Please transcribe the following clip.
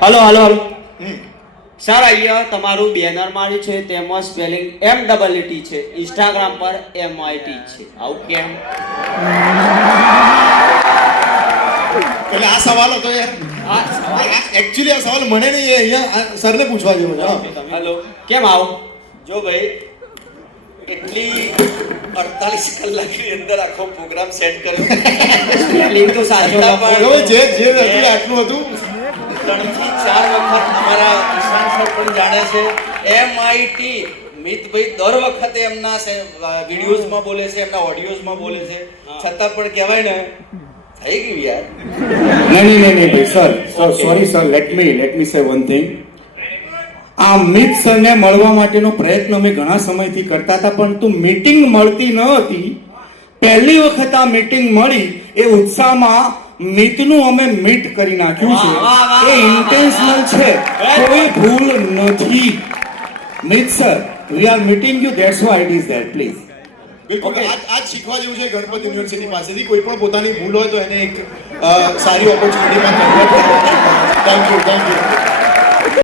Hello hello hello sir, અહીંયા તમારું banner માર્યું છે તેમાં સ્પેલિંગ MEET છે, ઇન્સ્ટાગ્રામ પર MIT છે. આવું કેમ? એટલે આ સવાલ હતો યાર. એકચ્યુઅલી આ સવાલ મને નહીં, અહીંયા સરને પૂછવા જેવો છે. હલો, કેમ આવો? જો ભાઈ, એટલી 48 કલાકની અંદર આખો પ્રોગ્રામ સેટ કર્યો. સ્પેલિંગ તો સાચો લખો. જે હતું આટલું હતું. 3 થી 4 વખત અમારા ઈશાન સર પણ જાણે છે. MIT મિતભાઈ દર વખતે એમના વિડીયોઝમાં બોલે છે, એમના ઓડિયોઝમાં બોલે છે, છતાં પણ કહેવાય ને થઈ ગયું યાર. નહીં ભાઈ sir, sorry sir, let me સે વન થિંગ. આ મિત સરને મળવા માટેનો પ્રયત્ન અમે ઘણા સમયથી કરતા હતા, પરંતુ મીટિંગ મળતી ન હતી. પહેલી વખત આ મીટિંગ મળી એ ઉત્સાહમાં મિતનું અમે મીટ કરી નાખ્યું છે. એ ઇન્ટેન્શનલ છે, કોઈ ભૂલ નથી. Mit sir, we are meeting you, that's why it is that, please. બિલકુલ આજ શીખવા જેવું છે ગણપત યુનિવર્સિટી પાસેથી. કોઈ પણ પોતાની ભૂલ હોય તો એને એક સારી ઓપોર્ચ્યુનિટીમાં કન્વર્ટ કરો. Thank you.